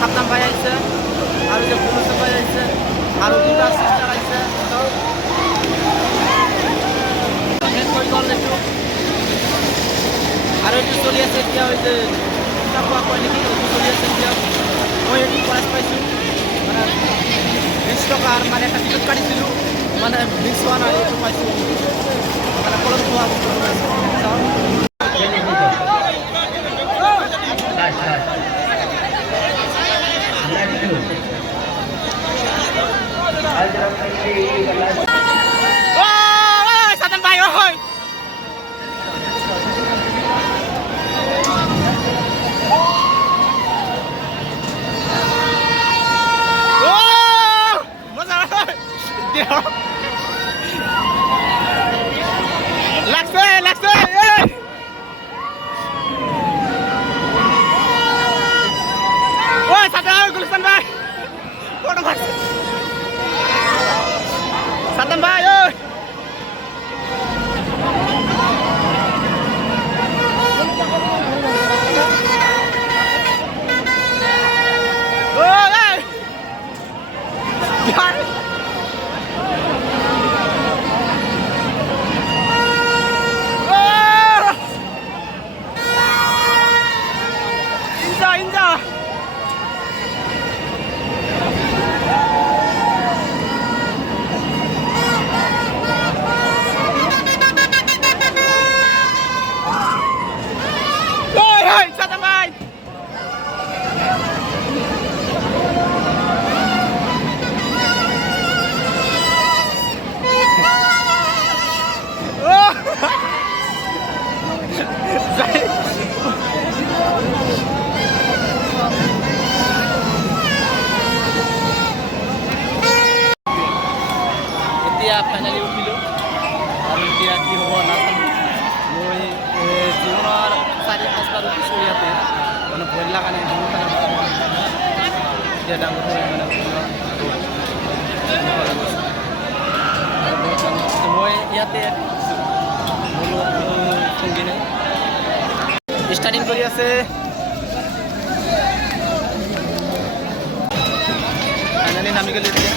সাবধান ভাই আইছে আর যে পুলিশ ভাই আইছে আর দুটা সিস্টার আইছে আর একটু চলি আছে এতিয়া ওই যে কোৱা কয় নেকি চলি আছে এতিয়া মই এইটো প্ৰাইজ পাইছোঁ মানে 20 টকাৰ মানে এটা টিকট কাটিছিলোঁ মানে মিছ হোৱা নাই এইটো পাইছোঁ মানে কলম পোৱা সাধন ভাই ওই লাগছে লাগছে ওই সাদম গুলশান ভাই ফটো মারছে সাদম ভাই ওই ফাইনালি উঠিলোঁ আৰু এতিয়া কি হ'ব নাজানো মই জীৱনৰ 4-5 বাৰ উঠিছোঁ ইয়াতে মানে ভয় লগা নাই এতিয়া ডাঙৰ হৈ মানে মই ইয়াতে সঙ্গী নাই ষ্টাৰ্টিং কৰি আছে ফাইনালি নামি গ'লোঁ এতিয়া